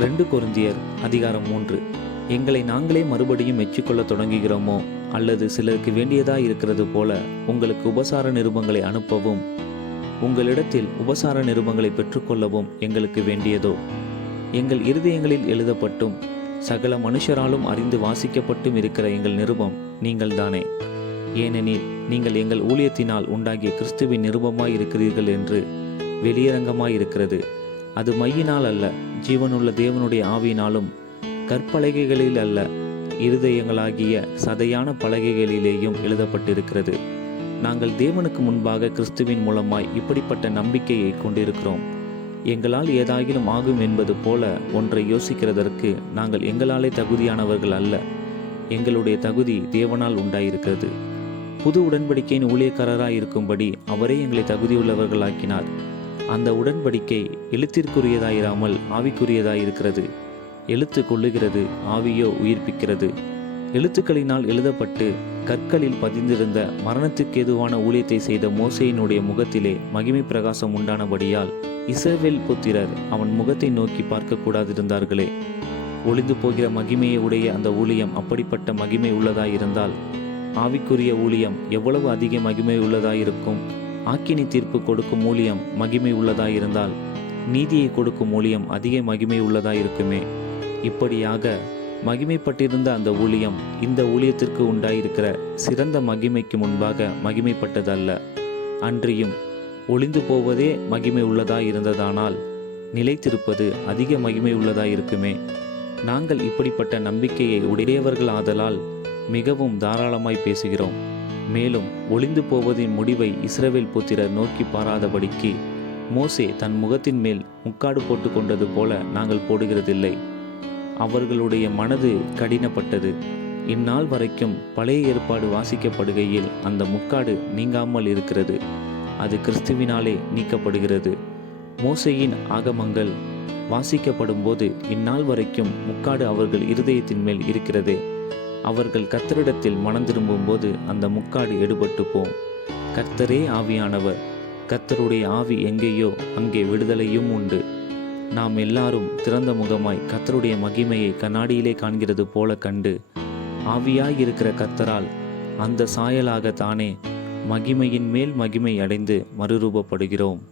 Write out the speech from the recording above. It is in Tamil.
2 கொரிந்தியர் அதிகாரம் 3. எங்களை நாங்களே மறுபடியும் மெச்சிக்கொள்ள தொடங்குகிறோமோ, அல்லது சிலருக்கு வேண்டியதாய் இருக்கிறது போல உங்களுக்கு உபசார நிருபங்களை அனுப்பவும், உங்களிடத்தில் உபசார நிருபங்களை பெற்றுக்கொள்ளவும் எங்களுக்கு வேண்டியதோ? எங்கள் இருதயங்களில் எழுதப்பட்டும் சகல மனுஷராலும் அறிந்து வாசிக்கப்பட்டும் இருக்கிற எங்கள் நிருபம் நீங்கள்தானே. ஏனெனில் நீங்கள் எங்கள் ஊழியத்தினால் உண்டாகிய கிறிஸ்துவின் நிருபமாய் இருக்கிறீர்கள் என்று வெளியரங்கமாயிருக்கிறது. அது மையினால் அல்ல, ஜீவனுள்ள தேவனுடைய ஆவியினாலும் கற்பலகைகளில் அல்ல, இருதயங்களாகிய சதையான பலகைகளிலேயும் எழுதப்பட்டிருக்கிறது. நாங்கள் தேவனுக்கு முன்பாக கிறிஸ்துவின் மூலமாய் இப்படிப்பட்ட நம்பிக்கையை கொண்டிருக்கிறோம். எங்களால் ஏதாகிலும் ஆகும் என்பது போல ஒன்றை யோசிக்கிறதற்கு நாங்கள் எங்களாலே தகுதியானவர்கள் அல்ல. எங்களுடைய தகுதி தேவனால் உண்டாயிருக்கிறது. புது உடன்படிக்கையின் ஊழியக்காரராய் இருக்கும்படி அவரே எங்களை தகுதியுள்ளவர்களாக்கினார். அந்த உடன்படிக்கை எழுத்திற்குரியதாயிராமல் ஆவிக்குரியதாயிருக்கிறது. எழுத்து கொள்ளுகிறது, ஆவியோ உயிர்ப்பிக்கிறது. எழுத்துக்களினால் எழுதப்பட்டு கற்களில் பதிந்திருந்த மரணத்துக்கு ஏதுவான ஊழியத்தை செய்த மோசேயினுடைய முகத்திலே மகிமை பிரகாசம் உண்டானபடியால் இஸ்ரவேல் புத்திரர் அவன் முகத்தை நோக்கி பார்க்கக்கூடாதிருந்தார்களே. ஒளிந்து போகிற மகிமையை உடைய அந்த ஊழியம் அப்படிப்பட்ட மகிமை உள்ளதாயிருந்தால், ஆவிக்குரிய ஊழியம் எவ்வளவு அதிக மகிமை உள்ளதாயிருக்கும். ஆக்கினி தீர்ப்பு கொடுக்கும் ஊழியம் மகிமை உள்ளதாயிருந்தால், நீதியை கொடுக்கும் ஊழியம் அதிக மகிமை உள்ளதாயிருக்குமே. இப்படியாக மகிமைப்பட்டிருந்த அந்த ஊழியம் இந்த ஊழியத்திற்கு உண்டாயிருக்கிற சிறந்த மகிமைக்கு முன்பாக மகிமைப்பட்டதல்ல. அன்றியும் ஒளிந்து போவதே மகிமை உள்ளதாயிருந்ததானால், நிலைத்திருப்பது அதிக மகிமை உள்ளதாயிருக்குமே. நாங்கள் இப்படிப்பட்ட நம்பிக்கையை உடையவர்கள் ஆதலால் மிகவும் தாராளமாய் பேசுகிறோம். மேலும் ஒளிந்து போவதின் முடிவை இஸ்ரவேல் புத்திரர் நோக்கி பாராதபடிக்கு மோசே தன் முகத்தின் மேல் முக்காடு போட்டு கொண்டது போல நாங்கள் போடுகிறதில்லை. அவர்களுடைய மனது கடினப்பட்டது. இந்நாள் வரைக்கும் பழைய ஏற்பாடு வாசிக்கப்படுகையில் அந்த முக்காடு நீங்காமல் இருக்கிறது. அது கிறிஸ்துவினாலே நீக்கப்படுகிறது. மோசேயின் ஆகமங்கள் வாசிக்கப்படும் போது இந்நாள் வரைக்கும் முக்காடு அவர்கள் இருதயத்தின் மேல் இருக்கிறதே. அவர்கள் கர்த்தரிடத்தில் மனம் திரும்பும் போது அந்த முக்காடு எடுபட்டு போம். கர்த்தரே ஆவியானவர். கர்த்தருடைய ஆவி எங்கேயோ அங்கே விடுதலையும் உண்டு. நாம் எல்லாரும் திறந்த முகமாய் கர்த்தருடைய மகிமையை கண்ணாடியிலே காண்கிறது போல கண்டு, ஆவியாயிருக்கிற கர்த்தரால் அந்த சாயலாக தானே மகிமையின் மேல் மகிமை அடைந்து மறுரூபப்படுகிறோம்.